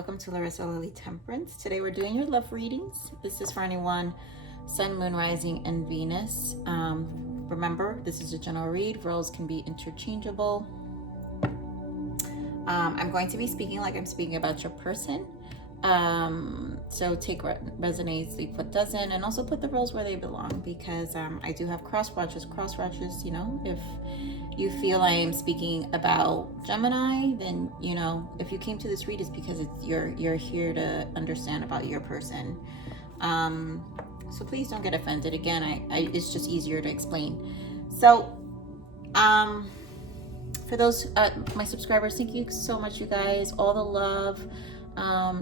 welcome to Larisa Lili Temperance. Today we're doing your love readings. This is for anyone, Sun, Moon, Rising, and Venus. Remember, this is a general read. Roles can be interchangeable. I'm going to be speaking like I'm speaking about your person. So take what resonates, leave what doesn't, and also put the roles where they belong, because I do have cross watches, you know. If you feel I am speaking about Gemini, then, you know, if you came to this read, it's because you're here to understand about your person. So please don't get offended. Again, it's just easier to explain. So for those my subscribers, thank you so much, you guys. All the love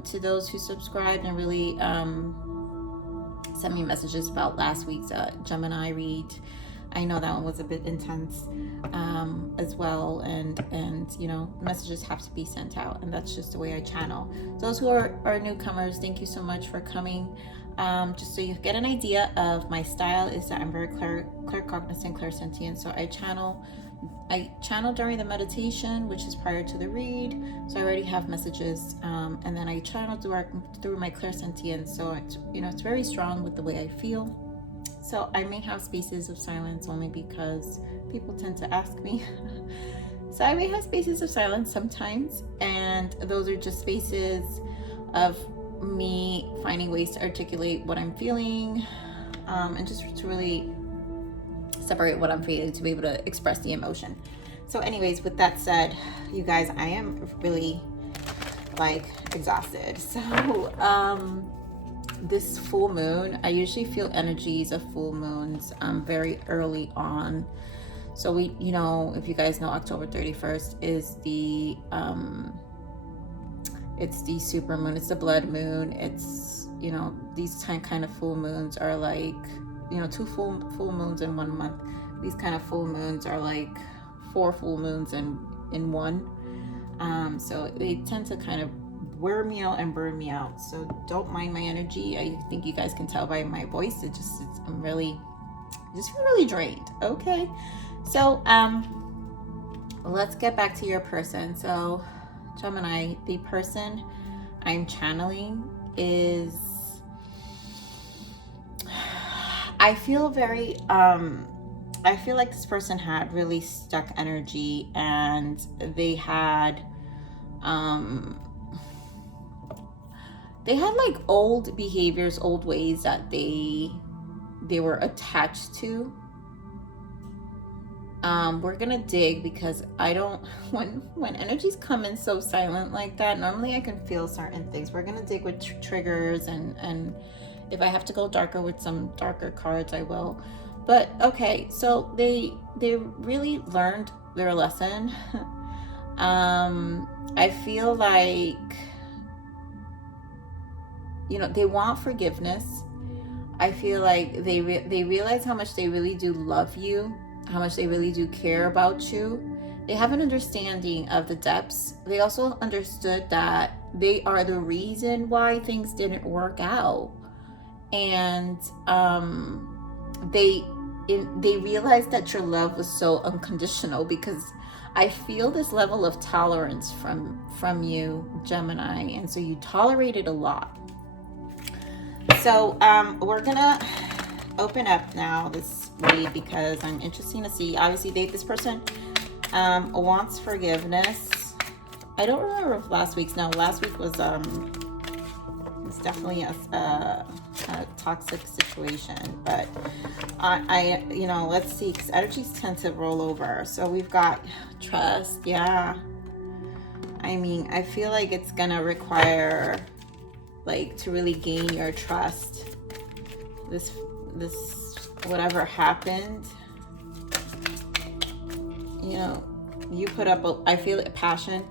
to those who subscribed and really sent me messages about last week's Gemini read. I know that one was a bit intense as well, and you know, messages have to be sent out, and that's just the way I channel. Those who are newcomers, thank you so much for coming. Just so you get an idea of my style, is that I'm very claircognizant, clairsentient. So I channel during the meditation, which is prior to the read. So I already have messages, and then I channel through my clairsentience. So it's, you know, it's very strong with the way I feel. So I may have spaces of silence only because people tend to ask me. So I may have spaces of silence sometimes, and those are just spaces of me finding ways to articulate what I'm feeling, and just to really separate what I'm feeling to be able to express the emotion. So anyways, with that said, you guys, I am really like exhausted. So this full moon, I usually feel energies of full moons very early on. So we, you know, if you guys know, October 31st is the it's the super moon, it's the blood moon. It's, you know, these kind of full moons are like, you know, 2 full moons in 1 month. These kind of full moons are like 4 full moons in one. So they tend to kind of wear me out and burn me out. So don't mind my energy. I think you guys can tell by my voice. I'm really, just feel really drained. Okay. So let's get back to your person. So Gemini, the person I'm channeling is, I feel very, I feel like this person had really stuck energy, and they had like old behaviors, old ways that they were attached to. We're gonna dig, because I don't, when energies come in so silent like that, normally I can feel certain things. We're gonna dig with triggers, and if I have to go darker with some darker cards, I will. But okay, so they really learned their lesson. I feel like, you know, they want forgiveness. I feel like they realize how much they really do love you, how much they really do care about you. They have an understanding of the depths. They also understood that they are the reason why things didn't work out. And they realized that your love was so unconditional, because I feel this level of tolerance from you, Gemini, and so you tolerated a lot. So we're gonna open up now this read, because I'm interested to see, obviously this person wants forgiveness. I don't remember if last week was it's definitely a toxic situation, but I you know, let's see, because energies tend to roll over. So we've got trust. Yeah, I mean, I feel like it's gonna require, like, to really gain your trust, this whatever happened, you know, you put up I feel passion.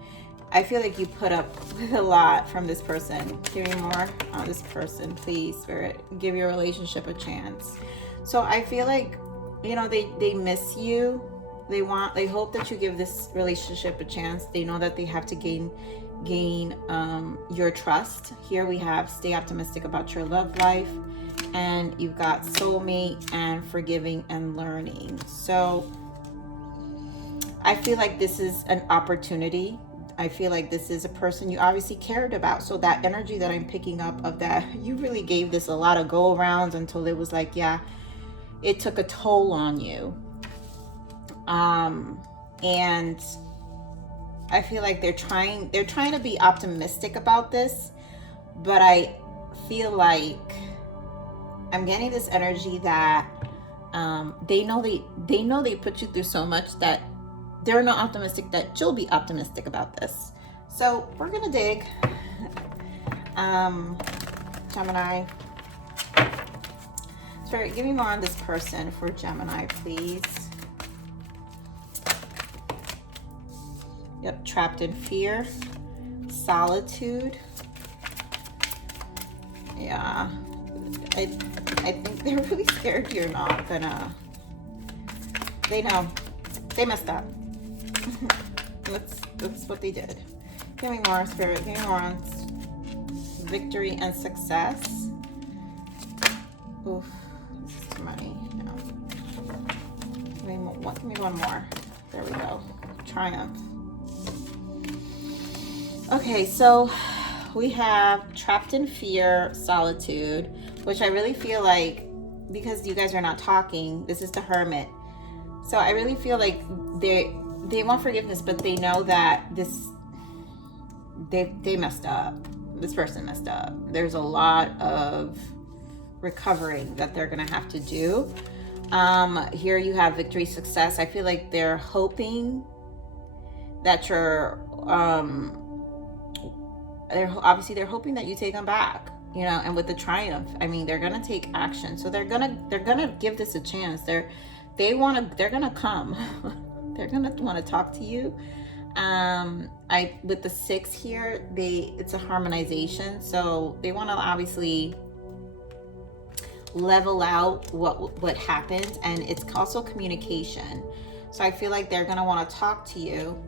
I feel like you put up with a lot from this person. Give me more on this person, please, Spirit. Give your relationship a chance. So I feel like, you know, they miss you. They hope that you give this relationship a chance. They know that they have to gain your trust. Here we have stay optimistic about your love life, and you've got soulmate and forgiving and learning. So I feel like this is an opportunity. I feel like this is a person you obviously cared about. So that energy that I'm picking up of that, you really gave this a lot of go arounds until it was like, yeah, it took a toll on you. And I feel like they're trying to be optimistic about this, but I feel like I'm getting this energy that they know they put you through so much that they're not optimistic that you'll be optimistic about this. So we're gonna dig. Gemini. Spirit, give me more on this person for Gemini, please. Yep, trapped in fear, solitude. Yeah, I think they're really scared you're not gonna. They know they messed up. That's what they did. Give me more, Spirit. Give me more on victory and success. Oof, this is too many. No. Give me one more. There we go. Triumph. Okay, so we have trapped in fear, solitude, which I really feel like, because you guys are not talking, this is the Hermit. So I really feel like they want forgiveness, but they know that they messed up. This person messed up. There's a lot of recovering that they're gonna have to do. Here you have victory, success. I feel like they're hoping that you're they're hoping that you take them back, you know. And with the triumph, I mean, they're gonna take action. So they're gonna give this a chance. They're gonna come. They're gonna want to talk to you. With the 6 here, it's a harmonization, so they want to obviously level out what happened, and it's also communication. So I feel like they're gonna want to talk to you.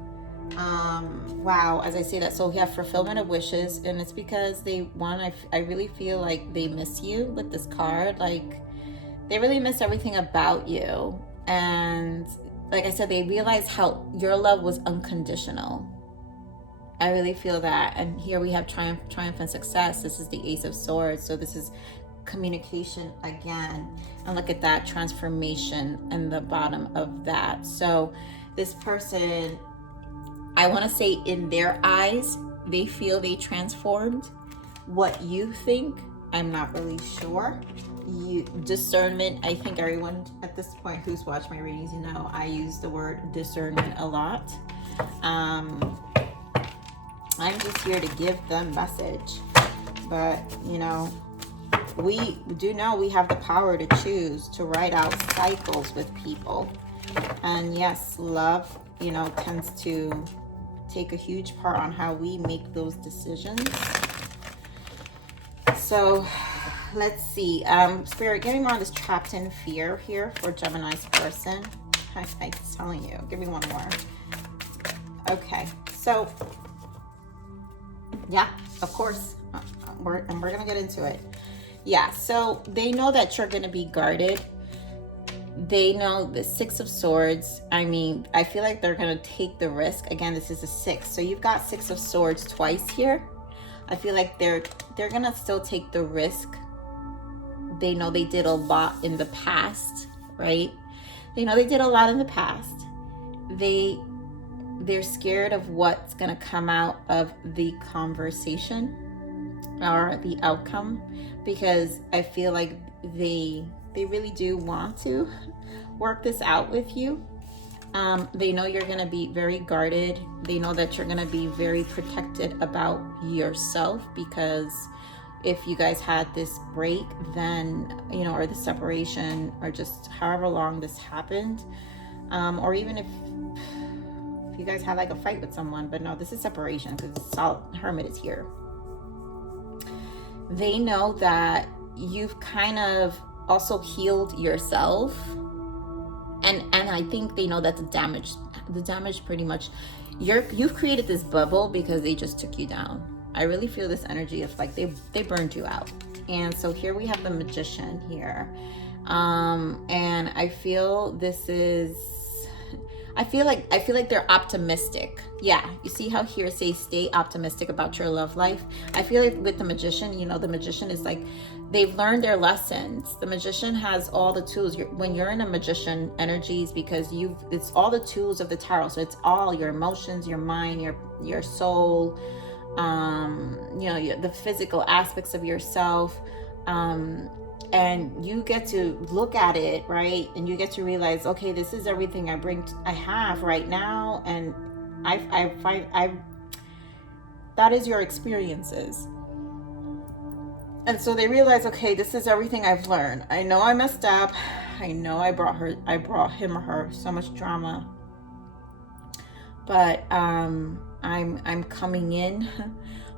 Wow, as I say that, so we have fulfillment of wishes, and it's because they want. I really feel like they miss you with this card. Like, they really miss everything about you, and like I said, they realize how your love was unconditional. I really feel that. And here we have triumph and success. This is the Ace of Swords. So this is communication again. And look at that transformation in the bottom of that. So this person, I want to say in their eyes, they feel they transformed. What you think, I'm not really sure. Discernment, I think everyone at this point who's watched my readings, you know, I use the word discernment a lot. I'm just here to give them message, but you know, we do know we have the power to choose to write out cycles with people. And yes, love, you know, tends to take a huge part on how we make those decisions. So let's see. Spirit, give me more on this trapped in fear here for Gemini's person. I'm telling you, give me one more. Okay, so yeah, of course, we're gonna get into it. Yeah, so they know that you're gonna be guarded. They know the 6 of Swords. I mean, I feel like they're gonna take the risk. Again, this is a 6, so you've got 6 of Swords twice here. I feel like they're gonna still take the risk. They know they did a lot in the past, right? They know they did a lot in the past. They're scared of what's gonna come out of the conversation or the outcome, because I feel like they really do want to work this out with you. They know you're gonna be very guarded. They know that you're gonna be very protected about yourself, because if you guys had this break, then, you know, or the separation, or just however long this happened, or even if you guys had like a fight with someone, but no, this is separation because Hermit is here. They know that you've kind of also healed yourself, and I think they know that the damage pretty much, you've created this bubble because they just took you down. I really feel this energy of like they burned you out. And so here we have the Magician here, and I feel this is, I feel like they're optimistic. Yeah, you see how here it says stay optimistic about your love life. I feel like with the Magician, you know, the Magician is like they've learned their lessons. The Magician has all the tools. When you're in a Magician energies, because it's all the tools of the tarot. So it's all your emotions, your mind, your soul, you know, the physical aspects of yourself. And you get to look at it, right? And you get to realize, okay, this is everything I have right now. And I find that is your experiences. And so they realize, okay, this is everything I've learned. I know I messed up. I know I brought him or her so much drama. But I'm coming in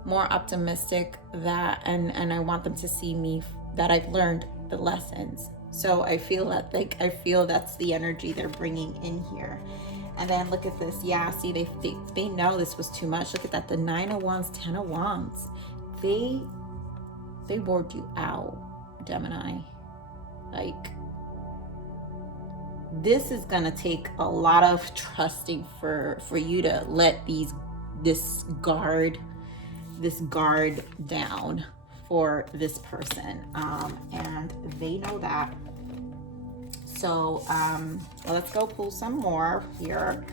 more optimistic and I want them to see me that I've learned the lessons. So I feel that's the energy they're bringing in here. And then look at this. Yeah, see, they know this was too much. Look at that, the 9 of Wands, 10 of Wands. They bored you out, Gemini. Like, this is gonna take a lot of trusting for you to let this guard down for this person, and they know that. So let's go pull some more here.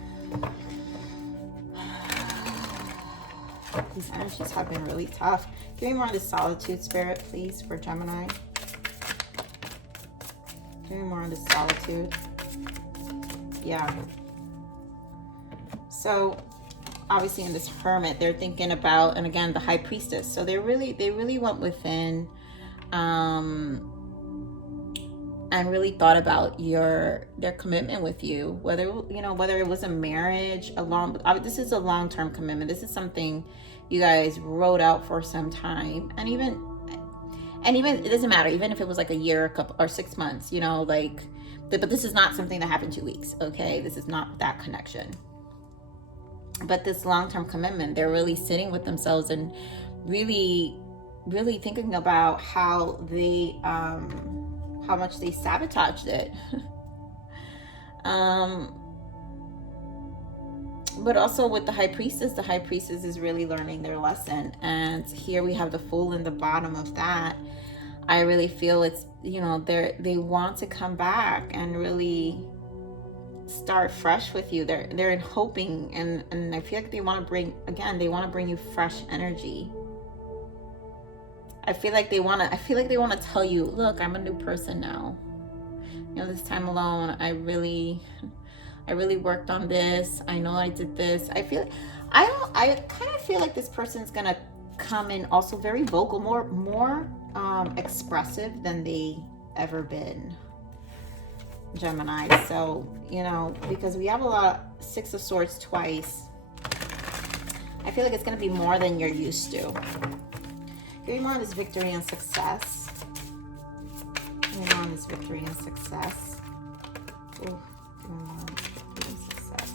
These energies have been really tough. Give me more of the solitude, Spirit, please, for Gemini. Give me more of the solitude. Yeah. So obviously in this Hermit, they're thinking about, and again, the High Priestess. So they really went within, and really thought about their commitment with you, whether it was a marriage, this is a long-term commitment. This is something you guys wrote out for some time, and even it doesn't matter, even if it was like a year, a couple, or 6 months, you know, like, but this is not something that happened 2 weeks. Okay, this is not that connection. But this long-term commitment, they're really sitting with themselves and really thinking about how much they sabotaged it. But also with the High Priestess is really learning their lesson. And here we have the Fool in the bottom of that. I really feel it's, you know, they want to come back and really start fresh with you. They're in hoping, and I feel like they want to bring you fresh energy. I feel like they want to tell you, look, I'm a new person now. You know, this time alone, I really worked on this. I know I did this. I kind of feel like this person's gonna come in also very vocal, more expressive than they ever been, Gemini. So, you know, because we have a lot of 6 of Swords twice, I feel like it's gonna be more than you're used to. Give me more on this victory and success. Give me more on this victory and success. Ooh, give me more on this victory and success.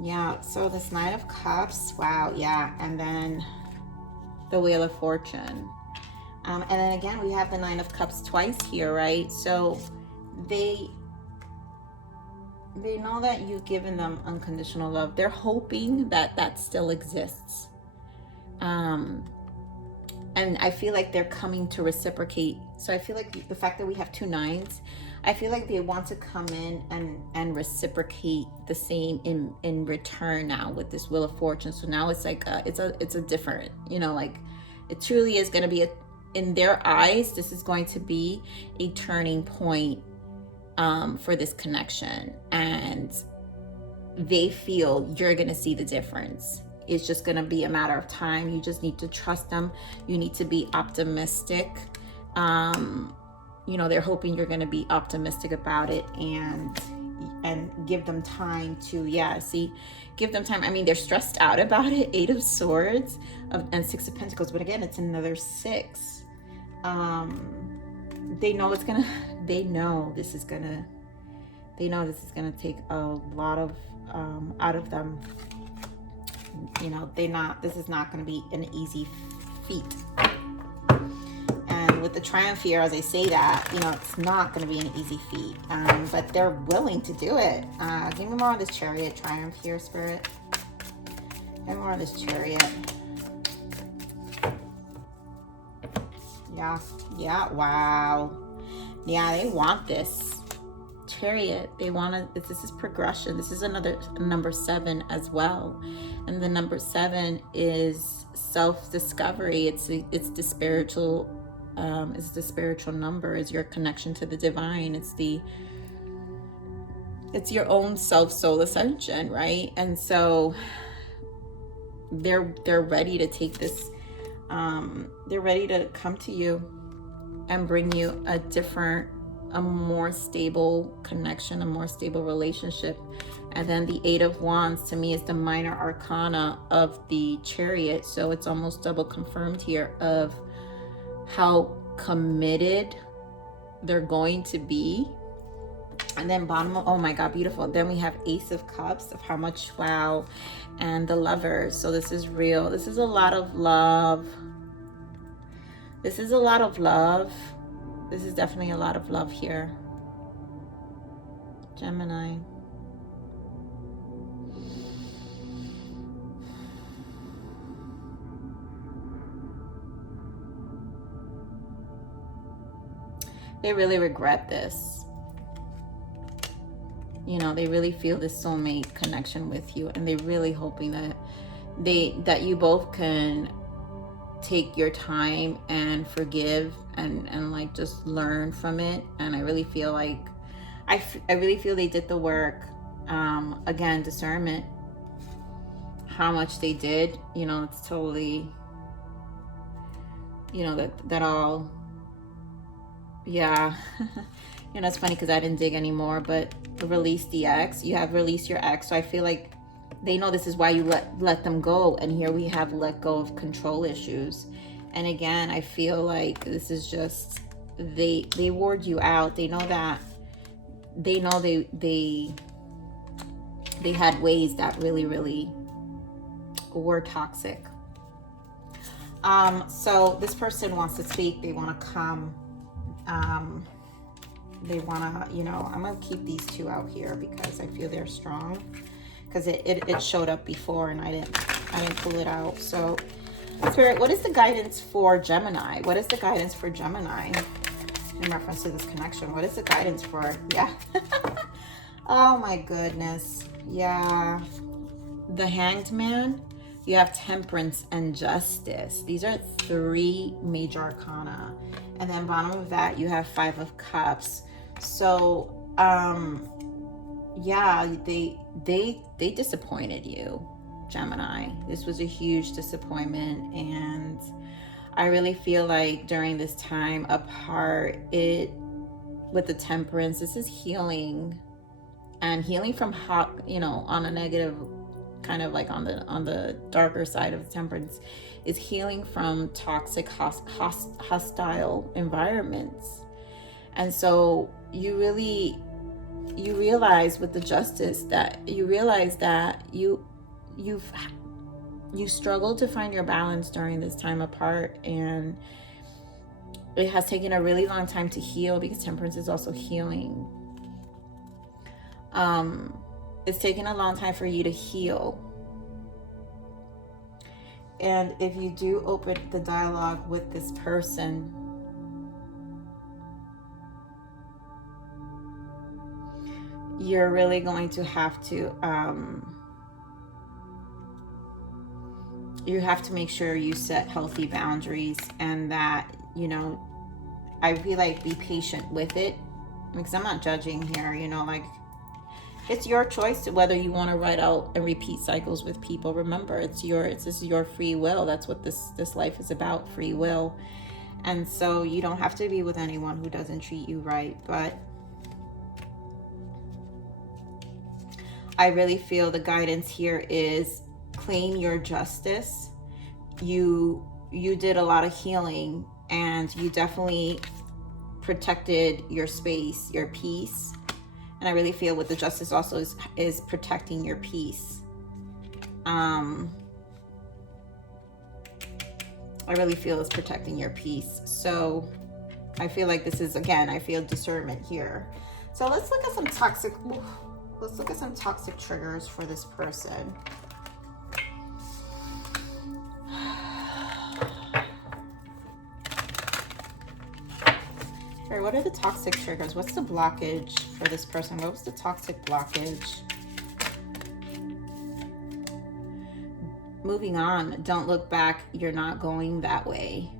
Yeah, so this Knight of Cups, wow, yeah, and then the Wheel of Fortune. And then again, we have the 9 of Cups twice here, right? So they know that you've given them unconditional love. They're hoping that still exists. And I feel like they're coming to reciprocate. So I feel like the fact that we have 2 9s, I feel like they want to come in and reciprocate the same in return now with this Wheel of Fortune. So now it's like it's a different, you know, like it truly is going to be in their eyes, this is going to be a turning point for this connection, and they feel you're going to see the difference. It's just going to be a matter of time. You just need to trust them. You need to be optimistic. You know, they're hoping you're going to be optimistic about it and give them time to, give them time. I mean, they're stressed out about it. 8 of Swords and 6 of Pentacles, but again, it's another 6. They know this is gonna take a lot of out of them. You know, this is not gonna be an easy feat. And with the Triumph here, as I say that, you know, it's not going to be an easy feat, but they're willing to do it. Give me more on this Chariot, Triumph here, Spirit. Give me more on this Chariot. Yeah, wow. Yeah, they want this. Chariot, they want to, this is progression. This is another number 7 as well. And the number 7 is self-discovery. It's the spiritual, it's the spiritual number, is your connection to the divine. It's your own soul ascension, right? And so they're ready to take this, they're ready to come to you and bring you a more stable connection, a more stable relationship. And then the 8 of Wands to me is the minor arcana of the Chariot. So it's almost double confirmed here of how committed they're going to be. And then bottom of, oh my God, beautiful. Then we have Ace of Cups of how much, wow. And the Lovers. So this is real. This is a lot of love. This is a lot of love. This is definitely a lot of love here. Gemini. They really regret this. You know, they really feel this soulmate connection with you, and they're really hoping that you both can take your time and forgive and like just learn from it. And I really feel like I really feel they did the work. Again, discernment, how much they did, you know, it's totally, you know, that all, yeah. You know, it's funny because I didn't dig anymore, but release the ex. You have released your ex. So I feel like they know this is why you let them go. And here we have let go of control issues. And again, I feel like this is just, they ward you out. They know that, they know they had ways that really were toxic. So this person wants to speak. They want to come. They want to, you know, I'm going to keep these 2 out here because I feel they're strong. Because it showed up before and I didn't pull it out. So, Spirit, what is the guidance for Gemini? What is the guidance for Gemini in reference to this connection? What is the guidance for? Yeah. Oh my goodness. Yeah. The Hanged Man. You have Temperance and Justice. These are 3 major arcana. And then bottom of that, you have 5 of Cups. So, yeah, they disappointed you, Gemini. This was a huge disappointment, and I really feel like during this time apart, with the Temperance, this is healing, and healing from you know, on a negative, kind of like on the darker side of the Temperance, is healing from toxic, hostile environments. And so you realize with the Justice that you realize that you struggle to find your balance during this time apart, and it has taken a really long time to heal, because Temperance is also healing. It's taken a long time for you to heal. And if you do open the dialogue with this person, you're really going to have to, you have to make sure you set healthy boundaries, and that, you know, I feel like be patient with it, because I'm not judging here, you know, like, it's your choice to whether you want to write out and repeat cycles with people. Remember, this is your free will. That's what this life is about, free will. And so you don't have to be with anyone who doesn't treat you right. But I really feel the guidance here is claim your justice. You did a lot of healing, and you definitely protected your space, your peace. And I really feel with the Justice also is protecting your peace. I really feel it's protecting your peace. So I feel like this is, again, I feel discernment here. So let's look at some toxic, let's look at some toxic triggers for this person. All right, what are the toxic triggers? What's the blockage for this person? What was the toxic blockage? Moving on, don't look back, you're not going that way.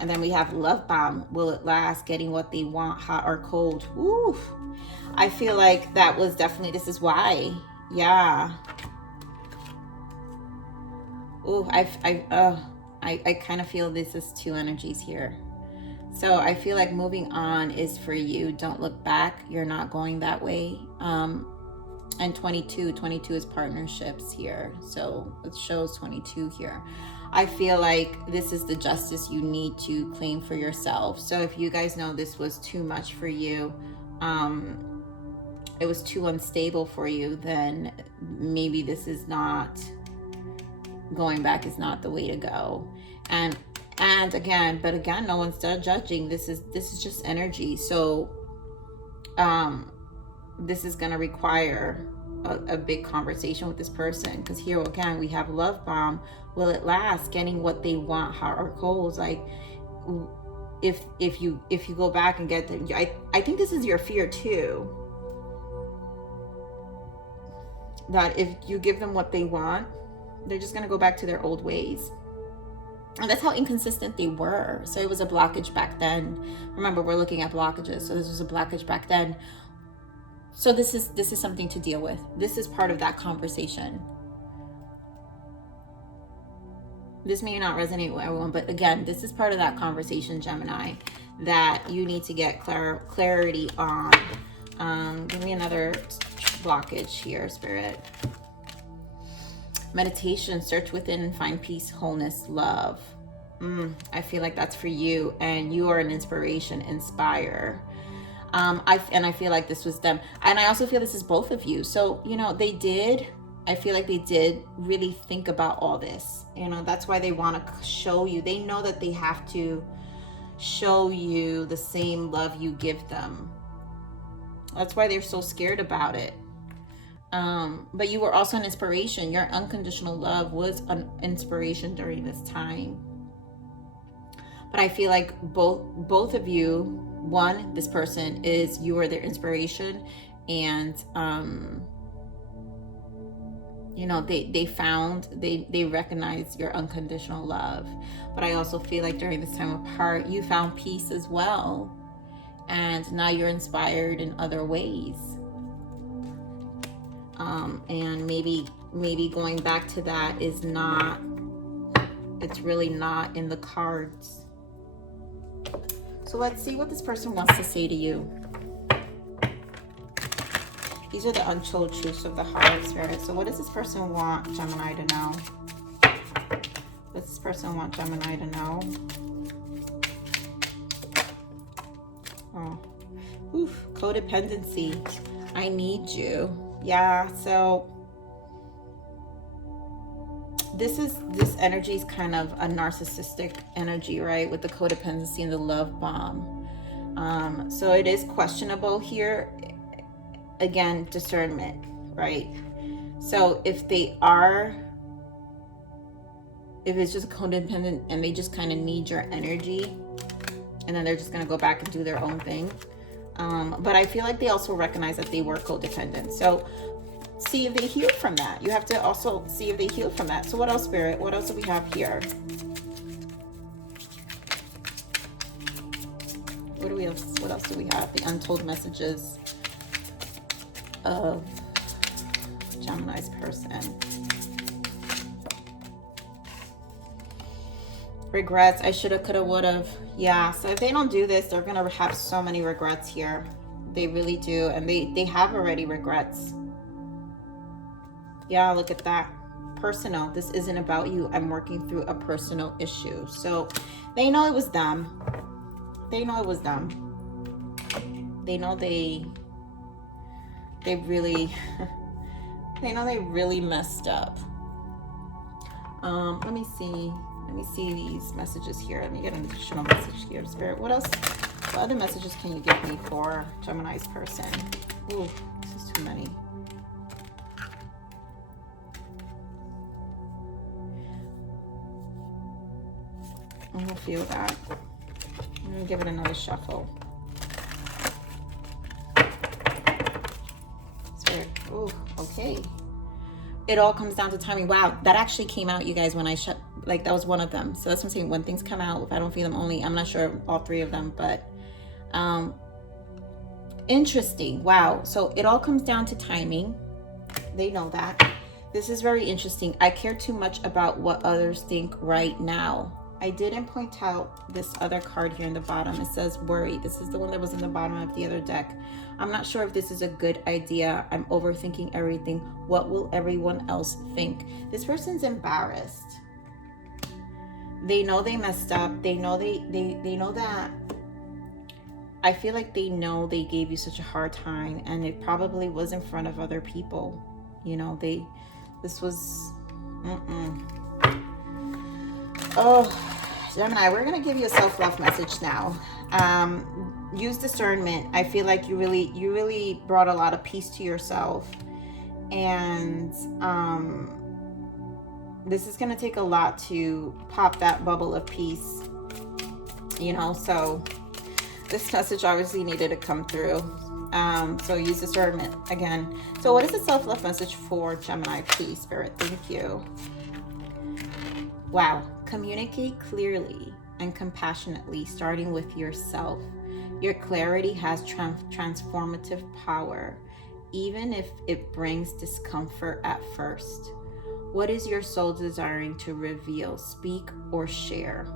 And then we have love bomb, will it last, getting what they want, hot or cold. Ooh, I feel like that was definitely, this is why. Yeah. Ooh, I kind of feel this is two energies here. So I feel like moving on is for you. Don't look back, you're not going that way. And 22 is partnerships here. So it shows 22 here. I feel like this is the justice you need to claim for yourself. So if you guys know this was too much for you, it was too unstable for you, then maybe this is not, going back is not the way to go. And again, no one's done judging. This is just energy. So this is going to require a big conversation with this person, because here again we have love bomb, will it last, getting what they want, hot or cold. Like if you go back and get them, I think this is your fear too, that if you give them what they want, they're just going to go back to their old ways. And that's how inconsistent they were. So it was a blockage back then. Remember, we're looking at blockages. So this was a blockage back then. So this is something to deal with. This is part of that conversation. This may not resonate with everyone, but again, this is part of that conversation, Gemini, that you need to get clarity on. Give me another blockage here, Spirit. Meditation, search within and find peace, wholeness, love. I feel like that's for you, and you are an inspiration, inspire. I feel like this was them. And I also feel this is both of you. So, you know, I feel like they did really think about all this. You know, that's why they want to show you. They know that they have to show you the same love you give them. That's why they're so scared about it. But you were also an inspiration. Your unconditional love was an inspiration during this time. But I feel like both of you, one, this person is, you are their inspiration, and you know, they recognize your unconditional love. But I also feel like during this time apart, you found peace as well, and now you're inspired in other ways. And maybe going back to that is not, it's really not in the cards. So let's see what this person wants to say to you. These are the untold truths of the heart, Spirit. So what does this person want Gemini to know? What does this person want Gemini to know? Oh, oof, codependency. I need you. Yeah, so this energy is kind of a narcissistic energy, right? With the codependency and the love bomb. So it is questionable here. Again, discernment, right? So if it's just codependent and they just kind of need your energy, and then they're just going to go back and do their own thing. But I feel like they also recognize that they were codependent. So see if they heal from that. You have to also see if they heal from that. So what else, Spirit? What else do we have here? What else do we have? The untold messages of Gemini's person. Regrets. I shoulda, coulda, woulda. Yeah, so if they don't do this, they're gonna have so many regrets here. They really do. And they have already regrets. Yeah, look at that. Personal. This isn't about you. I'm working through a personal issue. So they know it was them. They know it was them. They know they really they know they really messed up. Let me see. Let me see these messages here. Let me get an additional message here, Spirit. What else? What other messages can you give me for Gemini's person? Ooh, this is too many. I'm gonna feel that. I'm gonna give it another shuffle. Spirit. Ooh, okay. It all comes down to timing. Wow, that actually came out, you guys, when I shut, like, that was one of them. So that's what I'm saying. When things come out, if I don't feel them only, I'm not sure all three of them, but interesting. Wow. So it all comes down to timing. They know that. This is very interesting. I care too much about what others think right now. I didn't point out this other card here in the bottom. It says worry. This is the one that was in the bottom of the other deck. I'm not sure if this is a good idea. I'm overthinking everything. What will everyone else think? This person's embarrassed. They know they messed up. They know they know that. I feel like they know they gave you such a hard time, and it probably was in front of other people. You know, this was Oh, Gemini, we're going to give you a self-love message now. Use discernment. I feel like you really brought a lot of peace to yourself. And this is going to take a lot to pop that bubble of peace. You know, so this message obviously needed to come through. So use discernment again. So what is the self-love message for Gemini, please, Spirit? Thank you. Wow. Communicate clearly and compassionately, starting with yourself. Your clarity has transformative power, even if it brings discomfort at first. What is your soul desiring to reveal, speak, or share?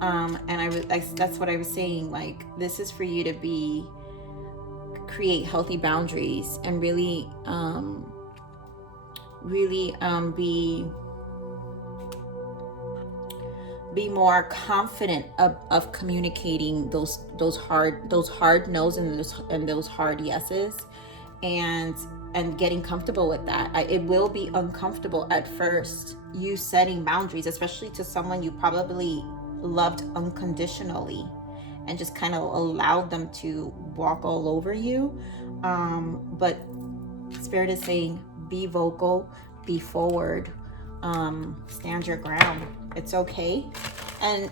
That's what I was saying. Like, this is for you to create healthy boundaries and really be more confident of communicating those hard no's and those hard yeses, and getting comfortable with that. It will be uncomfortable at first, you setting boundaries, especially to someone you probably loved unconditionally and just kind of allowed them to walk all over you. But Spirit is saying, be vocal, be forward, stand your ground. It's okay. And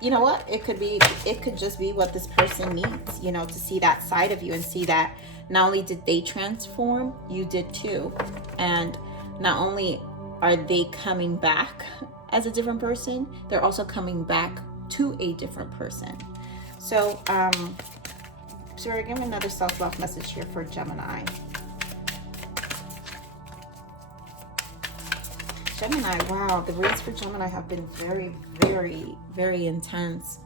you know what? It could just be what this person needs, you know, to see that side of you and see that not only did they transform, you did too. And not only are they coming back as a different person, they're also coming back to a different person. So, Spirit, give me another self-love message here for Gemini. Gemini, wow, the reads for Gemini have been very, very, very intense.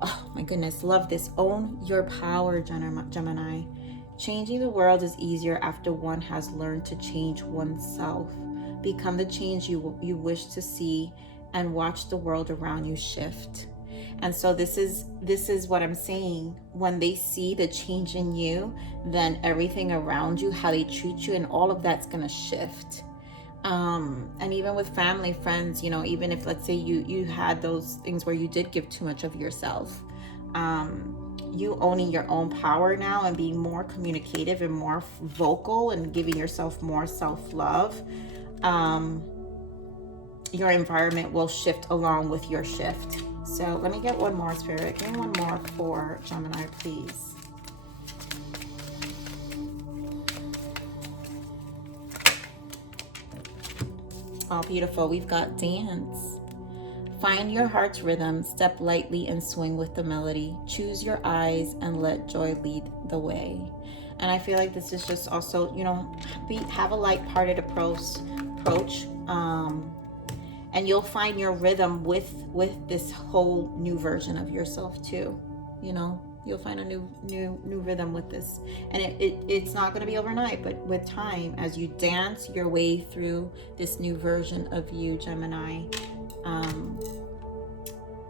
Oh my goodness, love this. Own your power, Gemini. Changing the world is easier after one has learned to change oneself. Become the change you wish to see and watch the world around you shift. And so this is what I'm saying. When they see the change in you, then everything around you, how they treat you, and all of that's gonna shift. And even with family, friends, you know, even if, let's say you had those things where you did give too much of yourself, you owning your own power now and being more communicative and more vocal and giving yourself more self-love, your environment will shift along with your shift. So let me get one more, Spirit. Give me one more for Gemini, please. Oh, beautiful. We've got dance. Find your heart's rhythm, step lightly and swing with the melody. Choose your eyes and let joy lead the way. And I feel like this is just also, you know, have a light-hearted approach, and you'll find your rhythm with this whole new version of yourself too. You know, you'll find a new rhythm with this, and it's not going to be overnight, but with time, as you dance your way through this new version of you, Gemini,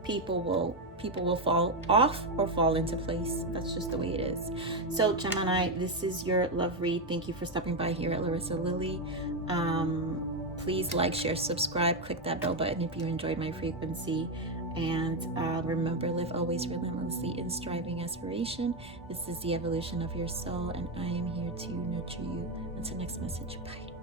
people will fall off or fall into place. That's just the way it is. So Gemini, this is your love read. Thank you for stopping by here at Larisa Lili. Please like, share, subscribe, click that bell button if you enjoyed my frequency. And remember, live always relentlessly in striving aspiration. This is the evolution of your soul, and I am here to nurture you. Until next message, bye.